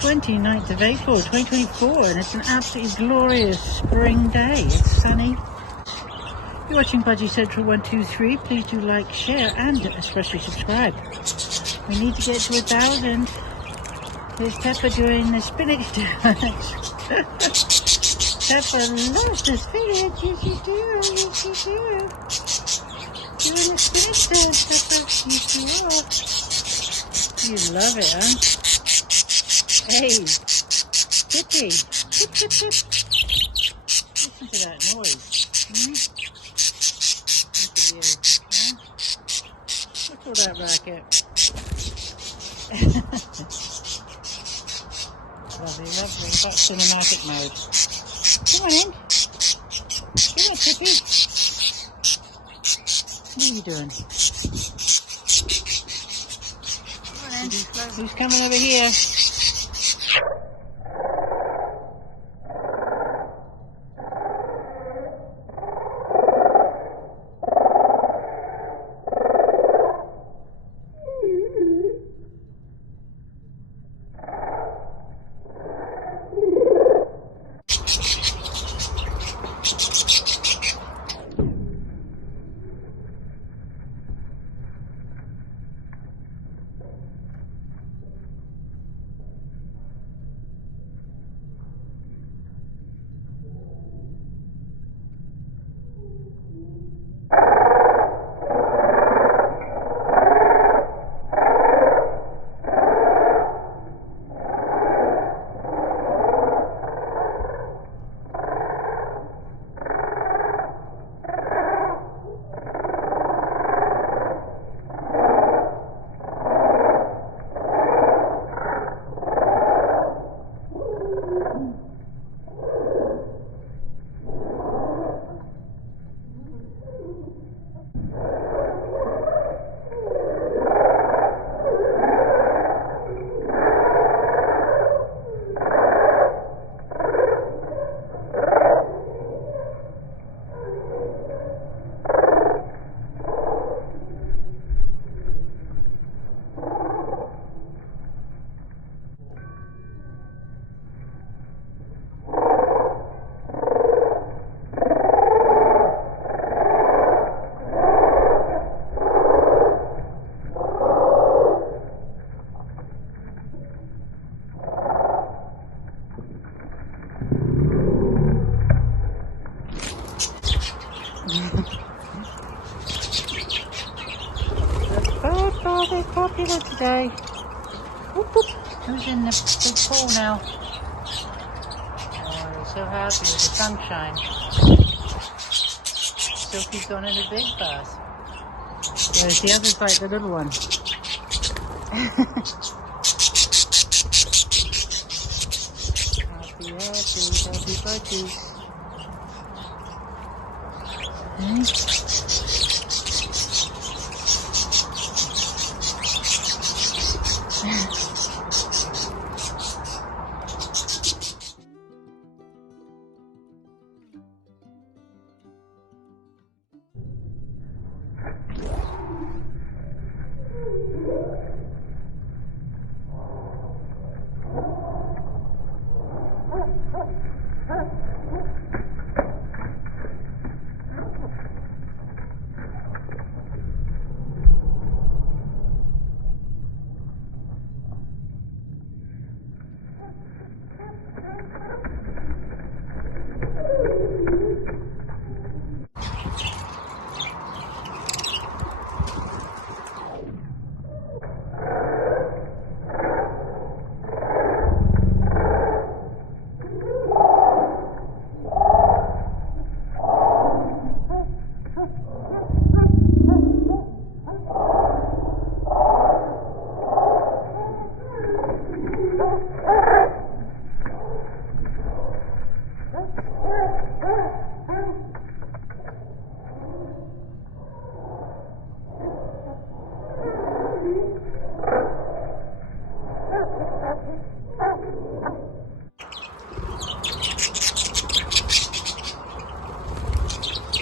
29th of April 2024, and it's an absolutely glorious spring day. It's sunny. You're watching Budgie Central 123. Please do like, share, and especially subscribe. We need to get to 1,000. There's Pepper doing the spinach dance. Pepper loves the spinach. Yes, you do. Yes, you do. Doing the spinach dance, Pepper. Yes, you are. You love it, huh? Hey, Tippy. Tip, tip, tip. Listen to that noise. Look at you. Huh? Look at that racket. Lovely, lovely. That's cinematic mode. Come on in. Come on, Tippy. What are you doing? Come on in. Who's coming over here? They're popular today. Whoop, whoop. Who's in the big pool now? Oh, they're so happy with the sunshine. Silky's gone in the big bath. Whereas the other's like the little one. Happy, happy budgies.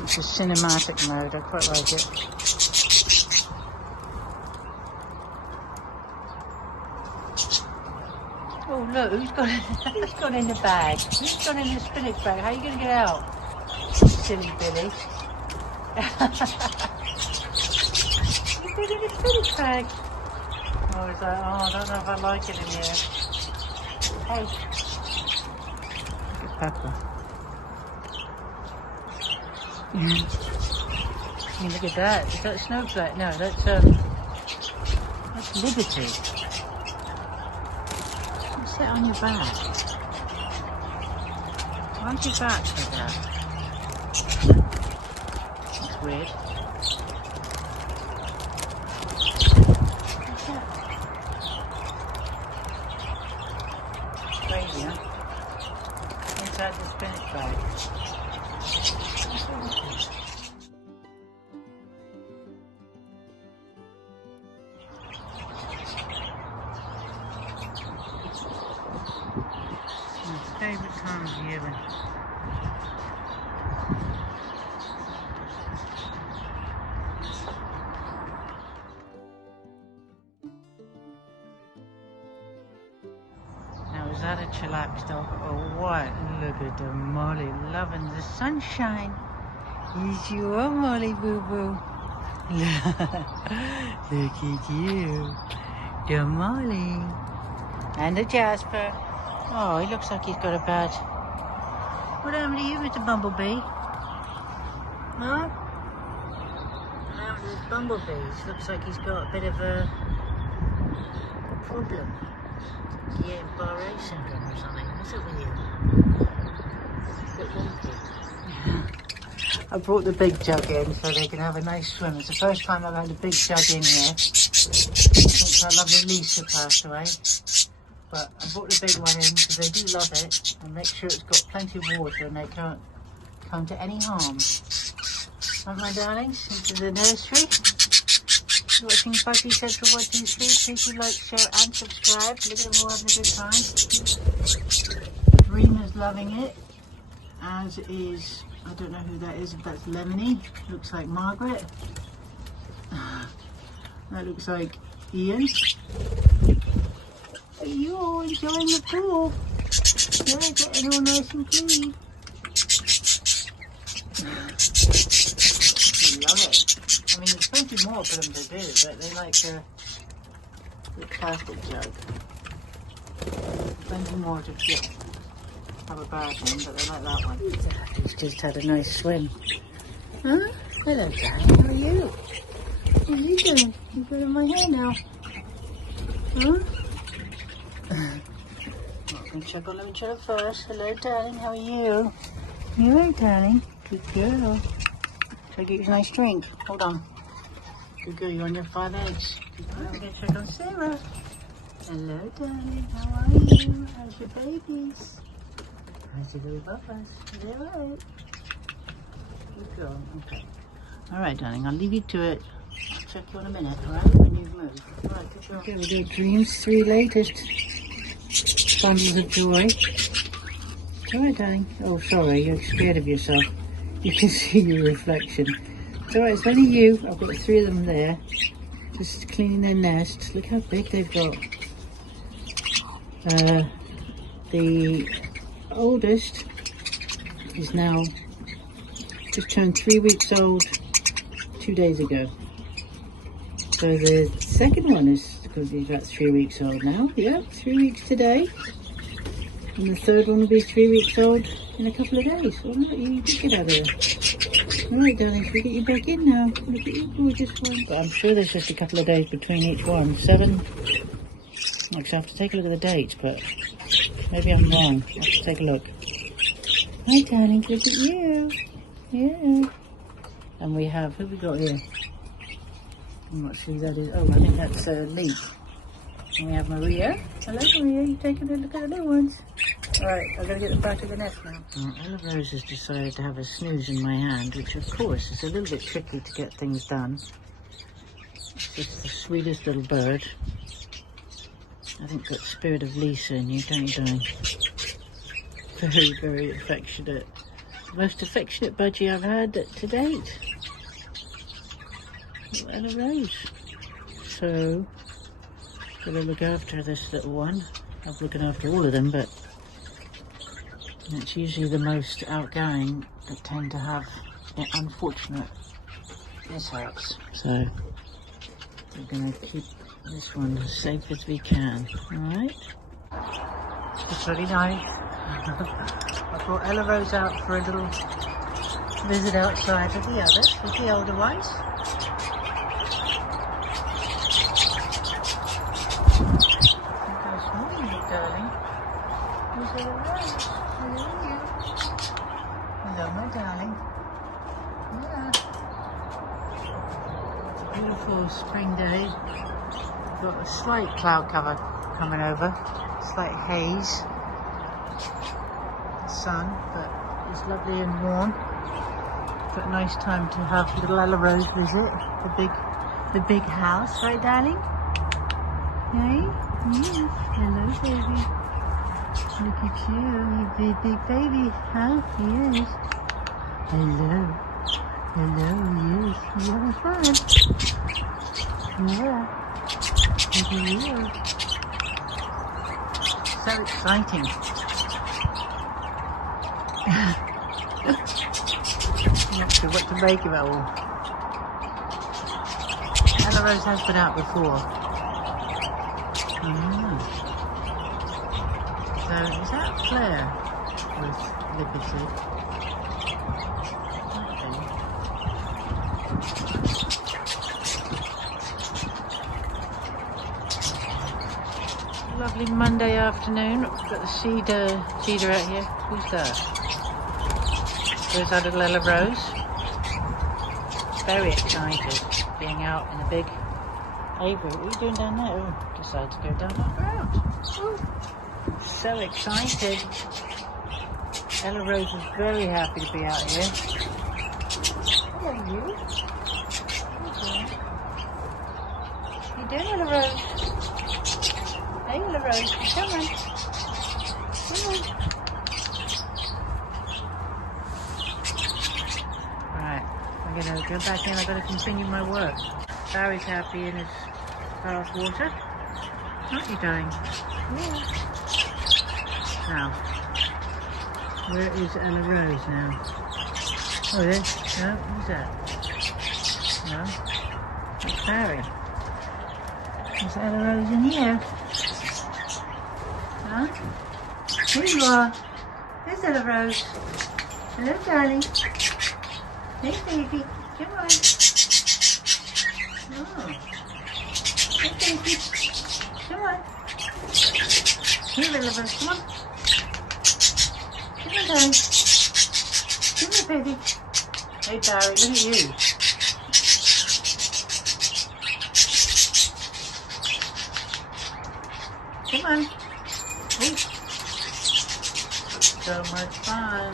It's a cinematic mode, I quite like it. Oh look, who's gone in the bag? Who's gone in the spinach bag? How are you going to get out? Silly Billy. You've been in the spinach bag. Oh, he's like, oh, I don't know if I like it in here. Hey. Look at Pepper. I mean, look at that. Is that a snowflake? No, that's Liberty. What's that on your back? Why's your back like that? That's weird. What's that? Crazy, huh? Inside the spinach bag. Favorite time of year. Now is that a chillax dog or what? Look at the Molly loving the sunshine. Yes you are, Molly boo boo. Look at you. The Molly. And the Jasper. Oh, he looks like he's got a bad... What happened to you, Mr. Bumblebee? Huh? What happened to this bumblebee? Looks like he's got a bit of a problem. Guillain-Barré syndrome or something. What's up with you? It's a bit wonky. I brought the big jug in so they can have a nice swim. It's the first time I've had a big jug in here since our lovely Lisa passed away. But I brought the big one in because they do love it and make sure it's got plenty of water and they can't come to any harm. Right, my darlings, into the nursery. You're watching Budgie Central 123. Please do like, share and subscribe. Look at them all having a good time. Rena's loving it, as is, I don't know who that is, if that's Lemony. Looks like Margaret. That looks like Ian. Are you all enjoying the pool? Yeah, getting all nice and clean. They love it. I mean, there's plenty more for them to do, but they like the plastic jug. Plenty more to get. Have a bath in, but they like that one. He's just had a nice swim. Huh? Hello, Danny. How are you? What are you doing? You've got in my hair now. Huh? Let me check first. Hello, darling. How are you? You alright, darling? Good girl. Try to get you a nice drink. Hold on. Good girl. You're on your 5 eggs. Good girl. We're going to check on Sarah. Hello, darling. How are you? How's your babies? How's your little buffers? Are they alright? Good girl. Okay. Alright, darling. I'll leave you to it. I'll check you in a minute, alright? When you've moved. Alright, good girl. Okay, we'll do Dreams 3 latest. Bundles of joy. It's alright, darling. Oh, sorry, you're scared of yourself. You can see your reflection. It's alright, it's only you. I've got 3 of them there. Just cleaning their nests. Look how big they've got. The oldest is now just turned 3 weeks old 2 days ago. So the second one is going to be about 3 weeks old now. Yeah, 3 weeks today. And the third one will be 3 weeks old in a couple of days. Well, look, you get out of there. Alright, darling, should we get you back in now? Look at you, gorgeous one. But I'm sure there's just a couple of days between each one. 7. Actually, I have to take a look at the dates, but maybe I'm wrong. I have to take a look. Hi, darling, look at you. Yeah. And we have, who have we got here? I'm not sure who that is. Oh, I think that's Lee. And we have Maria. Hello, Maria. You taking a look at the new ones? Alright, I've got to get them back to the nest now. Ella Rose has decided to have a snooze in my hand, which of course is a little bit tricky to get things done. It's just the sweetest little bird. I think got the spirit of Lisa in you, don't you, darling? Very, very affectionate. The most affectionate budgie I've had to date. Ella Rose. So, gotta look after this little one. of looking after all of them, but it's usually the most outgoing that tend to have unfortunate mishaps. So we're going to keep this one as safe as we can. Alright? It's really nice. I brought Ella Rose out for a little visit outside with the others, with the older ones. Good morning, darling. Who's Ella Rose? Hello, you. Hello, my darling. Yeah. Beautiful spring day. Got a slight cloud cover coming over, slight haze. The sun, but it's lovely and warm. Got a nice time to have little Ella Rose visit the big house, right, darling? Hey, yes. Hello, baby. Look at you, you big baby, huh? Yes. Hello. Hello, yes. You having fun? Yeah. Look at you. So exciting. Not sure what to make of it all. Ella Rose has been out before. So is that Claire with Liberty? Okay. Lovely Monday afternoon. Got the cedar out here. Who's that? There's our little Ella Rose. Very excited being out in the big aviary. What are you doing down there? Oh, decided to go down that road. Oh, so excited. Ella Rose is very happy to be out here. Hello, you. What you doing, Ella Rose? Hey, Ella Rose, come on. Come on. I'm going to go back in. I've got to continue my work. Barry's happy in his bath water. Aren't you, darling? Yeah. Now, where is Ella Rose now? Oh, there. No, who's that? No, that's Barry. Is Ella Rose in here? Huh? Here you are. There's Ella Rose. Hello, darling. Hey, baby, come on. Oh. Hey, baby, come on. Here, Ella Rose, come on. Come on, darling. Come here, baby. Hey, Barry, look at you. Come on. Oh. So much fun.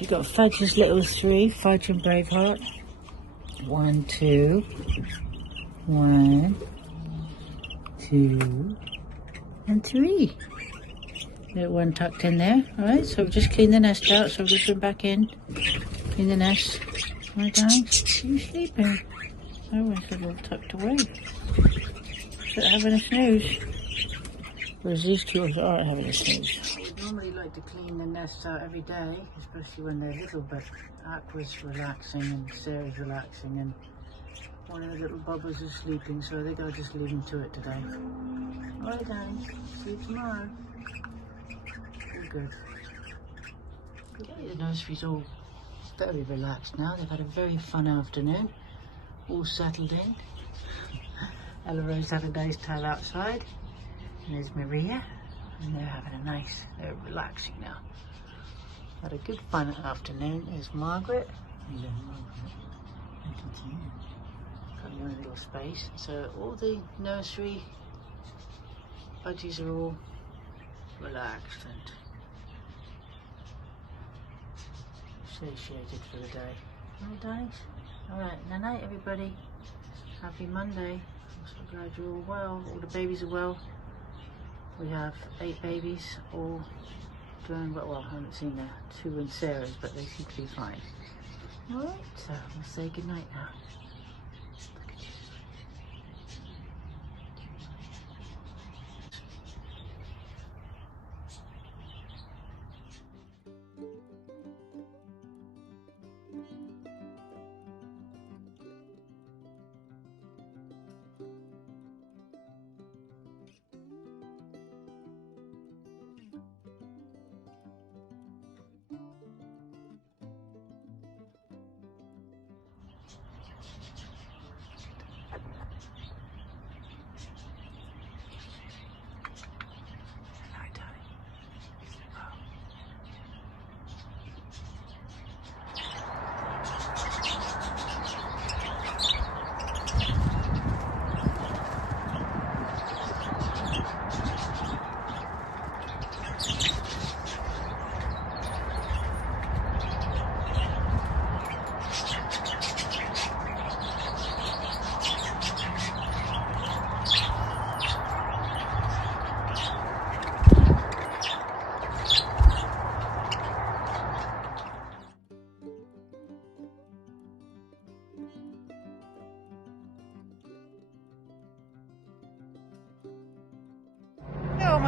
We've got Fudge's little three, Fudge and Braveheart. 1, 2. 1, 2, and 3. Little one tucked in there. Alright, so we've just cleaned the nest out, so we'll just put back in. Clean the nest. Alright, guys, you sleeping? Oh, it's a little tucked away. Is it having a snooze? Whereas these two aren't having a snooze. We normally like to clean the nests out every day, especially when they're little, but Aqua's relaxing and Sarah's relaxing and one of the little bubbles is sleeping, so I think I'll just leave them to it today. Alright, darling. See you tomorrow. All good. Okay, the nursery's all very relaxed now. They've had a very fun afternoon. All settled in. Ella Rose had a nice time outside. And there's Maria, and they're having a nice, they're relaxing now. Had a good fun afternoon. There's Margaret. Hello, Margaret. Look at you. Got your own little space. So all the nursery budgies are all relaxed and satiated for the day. Alright, guys. Alright, night night, everybody. Happy Monday. I'm so glad you're all well. All the babies are well. We have 8 babies, all doing well. I haven't seen the 2 in Sarah's, but they seem to be fine. Alright, so we'll say goodnight now.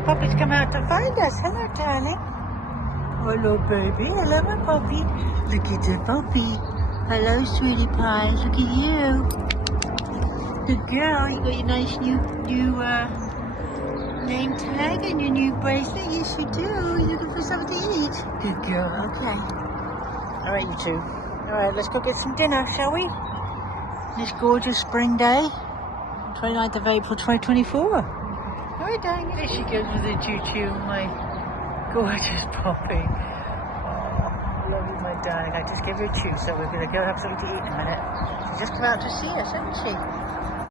my puppy's come out to find us. Hello, darling. Hello, baby. Hello, my puppy. Look at the puppy. Hello, sweetie pies. Look at you. Good girl. You got your nice new name tag and your new bracelet. Yes, you do. You're looking for something to eat. Good girl. Okay. All right, you two. All right, let's go get some dinner, shall we? This gorgeous spring day, 29th of April, 2024. All right, darling. There she goes with the choo-choo, my gorgeous puppy. Oh, love you, my darling. I just gave her a chew, so we're going to go have something to eat in a minute. She's just come out to see us, hasn't she?